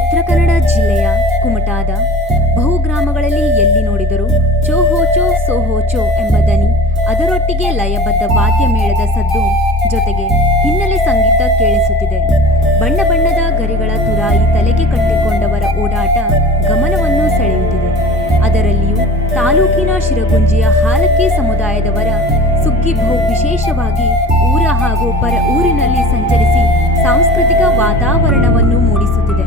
ಉತ್ತರ ಕನ್ನಡ ಜಿಲ್ಲೆಯ ಕುಮಟಾದ ಬಹುಗ್ರಾಮಗಳಲ್ಲಿ ಎಲ್ಲಿ ನೋಡಿದರೂ ಚೋ ಹೋ ಚೋ ಸೋ ಹೋ ಚೋ ಎಂಬ ದನಿ, ಅದರೊಟ್ಟಿಗೆ ಲಯಬದ್ಧ ವಾದ್ಯ ಮೇಳದ ಸದ್ದು, ಜೊತೆಗೆ ಹಿನ್ನೆಲೆ ಸಂಗೀತ ಕೇಳಿಸುತ್ತಿದೆ. ಬಣ್ಣ ಬಣ್ಣದ ಗರಿಗಳ ತುರಾಯಿ ತಲೆಗೆ ಕಟ್ಟಿಕೊಂಡವರ ಓಡಾಟ ಗಮನವನ್ನು ಸೆಳೆಯುತ್ತಿದೆ. ಅದರಲ್ಲಿಯೂ ತಾಲೂಕಿನ ಶಿರಗುಂಜಿಯ ಹಾಲಕ್ಕಿ ಸಮುದಾಯದವರ ಸುಗ್ಗಿ ಬಹು ವಿಶೇಷವಾಗಿ ಊರ ಹಾಗೂ ಪರ ಊರಿನಲ್ಲಿ ಸಂಚರಿಸಿ ಸಾಂಸ್ಕೃತಿಕ ವಾತಾವರಣವನ್ನು ಮೂಡಿಸುತ್ತಿದೆ.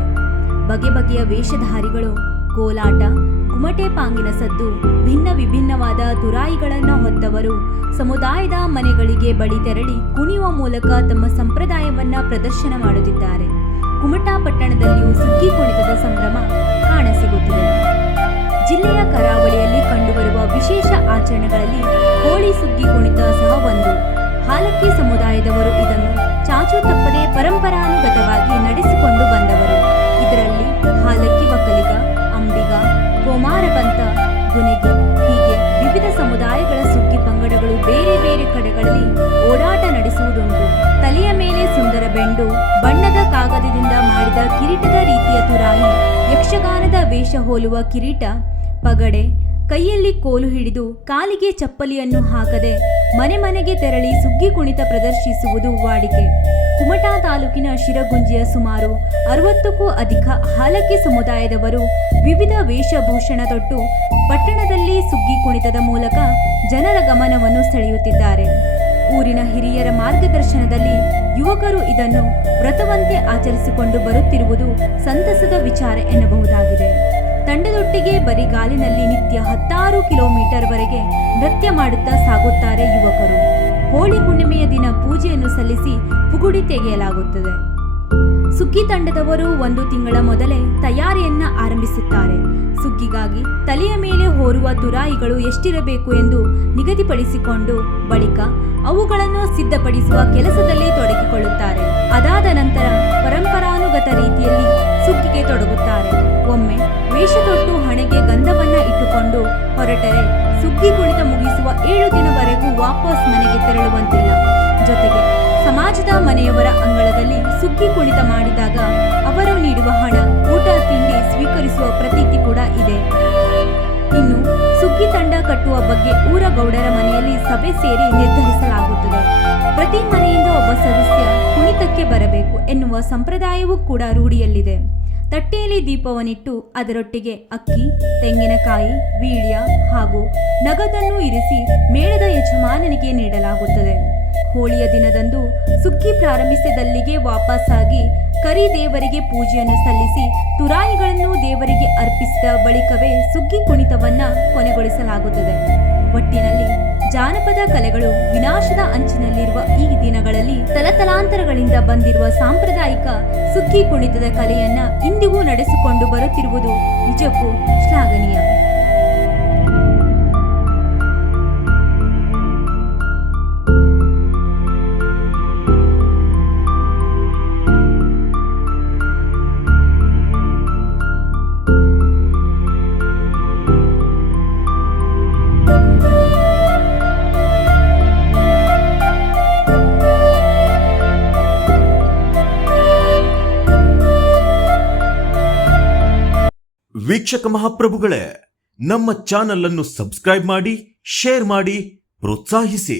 ಬಗೆ ಬಗೆಯ ವೇಷಧಾರಿಗಳು, ಕೋಲಾಟ, ಗುಮಟೆ ಪಾಂಗಿನ ಸದ್ದು, ಭಿನ್ನ ವಿಭಿನ್ನವಾದ ತುರಾಯಿಗಳನ್ನು ಹೊತ್ತವರು ಸಮುದಾಯದ ಮನೆಗಳಿಗೆ ಬಳಿ ತೆರಳಿ ಕುಣಿಯುವ ಮೂಲಕ ತಮ್ಮ ಸಂಪ್ರದಾಯವನ್ನ ಪ್ರದರ್ಶನ ಮಾಡುತ್ತಿದ್ದಾರೆ. ಕುಮಟಾ ಪಟ್ಟಣದಲ್ಲಿಯೂ ಸುಗ್ಗಿ ಕುಣಿತದ ಸಂಭ್ರಮ ಕಾಣಸಿಗುತ್ತಿದೆ. ಜಿಲ್ಲೆಯ ಕರಾವಳಿಯಲ್ಲಿ ಕಂಡುಬರುವ ವಿಶೇಷ ಆಚರಣೆಗಳಲ್ಲಿ ಹೋಳಿ ಸುಗ್ಗಿ ಕುಣಿತ ಸಹ ಒಂದು. ಹಾಲಕ್ಕಿ ಸಮುದಾಯದವರು ಇದನ್ನು ಚಾಚು ತಪ್ಪದೆ ಪರಂಪರಾನುಗತವಾಗಿ ನಡೆಸಿಕೊಂಡು ಬಂದವರು. ಇದರಲ್ಲಿ ಹಾಲಕ್ಕಿ ಒಕ್ಕಲಿಗ, ಅಂಬಿಗ, ಕೋಮಾರಪಂತ, ಗುನೆಗಿ ಹೀಗೆ ವಿವಿಧ ಸಮುದಾಯಗಳ ಸುಗ್ಗಿ ಪಂಗಡಗಳು ಬೇರೆ ಬೇರೆ ಕಡೆಗಳಲ್ಲಿ ಓಡಾಟ ನಡೆಸುವುದುಂಟು. ತಲೆಯ ಮೇಲೆ ಸುಂದರ ಬೆಂಡು, ಬಣ್ಣದ ಕಾಗದದಿಂದ ಮಾಡಿದ ಕಿರೀಟದ ರೀತಿಯ ತುರಾಯಿ, ಯಕ್ಷಗಾನದ ವೇಷ ಹೋಲುವ ಕಿರೀಟ, ಪಗಡೆ, ಕೈಯಲ್ಲಿ ಕೋಲು ಹಿಡಿದು ಕಾಲಿಗೆ ಚಪ್ಪಲಿಯನ್ನು ಹಾಕದೆ ಮನೆ ಮನೆಗೆ ತೆರಳಿ ಸುಗ್ಗಿ ಕುಣಿತ ಪ್ರದರ್ಶಿಸುವುದು ವಾಡಿಕೆ. ಕುಮಟಾ ತಾಲೂಕಿನ ಶಿರಗುಂಜಿಯ ಸುಮಾರು 60ಕ್ಕೂ ಅಧಿಕ ಹಾಲಕ್ಕಿ ಸಮುದಾಯದವರು ವಿವಿಧ ವೇಷಭೂಷಣ ತೊಟ್ಟು ಪಟ್ಟಣದಲ್ಲಿ ಸುಗ್ಗಿ ಕುಣಿತದ ಮೂಲಕ ಜನರ ಗಮನವನ್ನು ಸೆಳೆಯುತ್ತಿದ್ದಾರೆ. ಊರಿನ ಹಿರಿಯರ ಮಾರ್ಗದರ್ಶನದಲ್ಲಿ ಯುವಕರು ಇದನ್ನು ವ್ರತವಂತೆ ಆಚರಿಸಿಕೊಂಡು ಬರುತ್ತಿರುವುದು ಸಂತಸದ ವಿಚಾರ ಎನ್ನಬಹುದಾಗಿದೆ. ತಂಡದೊಟ್ಟಿಗೆ ಬರಿಗಾಲಿನಲ್ಲಿ ನಿತ್ಯ 10 ಕಿಲೋಮೀಟರ್ ವರೆಗೆ ನೃತ್ಯ ಮಾಡುತ್ತಾ ಸಾಗುತ್ತಾರೆ ಯುವಕರು. ಹೋಳಿ ಹುಣ್ಣಿಮೆಯ ದಿನ ಪೂಜೆಯನ್ನು ಸಲ್ಲಿಸಿ ಪುಗುಡಿ ತೆಗೆಯಲಾಗುತ್ತದೆ. ಸುಗ್ಗಿ ತಂಡದವರು 1 ತಿಂಗಳ ಮೊದಲೇ ತಯಾರಿಯನ್ನ ಆರಂಭಿಸುತ್ತಾರೆ. ಸುಗ್ಗಿಗಾಗಿ ತಲೆಯ ಮೇಲೆ ಹೊರುವ ತುರಾಯಿಗಳು ಎಷ್ಟಿರಬೇಕು ಎಂದು ನಿಗದಿಪಡಿಸಿಕೊಂಡು ಬಳಿಕ ಅವುಗಳನ್ನು ಸಿದ್ಧಪಡಿಸುವ ಕೆಲಸದಲ್ಲಿ ತೊಡಗಿಕೊಳ್ಳುತ್ತಾರೆ. ಅದಾದ ನಂತರ ಪರಂಪರಾನುಗತ ರೀತಿಯಲ್ಲಿ ಸುಗ್ಗಿಗೆ ತೊಡಗುತ್ತಾರೆ. ಒಮ್ಮೆ ವೇಷ ತೊಟ್ಟು ಹಣೆಗೆ ಗಂಧವನ್ನ ಇಟ್ಟುಕೊಂಡು ಹೊರಟರೆ ಸುಗ್ಗಿ ಕುಣಿತ ಮುಗಿಸುವ 7 ದಿನವರೆಗೂ ವಾಪಸ್ ಮನೆಗೆ ತೆರಳುವಂತಿಲ್ಲ. ಜೊತೆಗೆ ಸಮಾಜದ ಮನೆಯವರ ಅಂಗಳದಲ್ಲಿ ಸುಗ್ಗಿ ಕುಣಿತ ಮಾಡಿದಾಗ ಅವರು ನೀಡುವ ಹಣ, ಊಟ ತಿಂಡಿ ಸ್ವೀಕರಿಸುವ ಪ್ರತೀತಿ ಕೂಡ ಇದೆ. ಇನ್ನು ಸುಗ್ಗಿ ತಂಡ ಕಟ್ಟುವ ಬಗ್ಗೆ ಊರ ಗೌಡರ ಮನೆಯಲ್ಲಿ ಸಭೆ ಸೇರಿ ನಿರ್ಧರಿಸಲಾಗುತ್ತದೆ. ಪ್ರತಿ ಮನೆಯಿಂದ ಒಬ್ಬ ಸದಸ್ಯ ಕುಣಿತಕ್ಕೆ ಬರಬೇಕು ಎನ್ನುವ ಸಂಪ್ರದಾಯವೂ ಕೂಡ ರೂಢಿಯಲ್ಲಿದೆ. ತಟ್ಟೆಯಲ್ಲಿ ದೀಪವನ್ನಿಟ್ಟು ಅದರೊಟ್ಟಿಗೆ ಅಕ್ಕಿ, ತೆಂಗಿನಕಾಯಿ, ವೀಳ್ಯ ಹಾಗೂ ನಗದನ್ನು ಇರಿಸಿ ಮೇಳದ ಯಜಮಾನನಿಗೆ ನೀಡಲಾಗುತ್ತದೆ. ಹೋಳಿಯ ದಿನದಂದು ಸುಗ್ಗಿ ಪ್ರಾರಂಭಿಸಿದಲ್ಲಿಗೆ ವಾಪಸ್ಸಾಗಿ ಕರಿ ದೇವರಿಗೆ ಪೂಜೆಯನ್ನು ಸಲ್ಲಿಸಿ ತುರಾಯಿಗಳನ್ನು ದೇವರಿಗೆ ಅರ್ಪಿಸಿದ ಬಳಿಕವೇ ಸುಗ್ಗಿ ಕುಣಿತವನ್ನ ಕೊನೆಗೊಳಿಸಲಾಗುತ್ತದೆ. ಒಟ್ಟಿನಲ್ಲಿ ಜಾನಪದ ಕಲೆಗಳು ವಿನಾಶದ ಅಂಚಿನಲ್ಲಿರುವ ಈ ದಿನಗಳಲ್ಲಿ ತಲತಲಾಂತರಗಳಿಂದ ಬಂದಿರುವ ಸಾಂಪ್ರದಾಯಿಕ ಸುಗ್ಗಿ ಕುಣಿತದ ಕಲೆಯನ್ನ ಇಂದಿಗೂ ನಡೆಸಿಕೊಂಡು ಬರುತ್ತಿರುವುದು ನಿಜಕ್ಕೂ ಶ್ಲಾಘನೀಯ. ವೀಕ್ಷಕ ಮಹಾಪ್ರಭುಗಳೇ, ನಮ್ಮ ಚಾನಲ್ ಅನ್ನು ಸಬ್ಸ್ಕ್ರೈಬ್ ಮಾಡಿ, ಶೇರ್ ಮಾಡಿ, ಪ್ರೋತ್ಸಾಹಿಸಿ.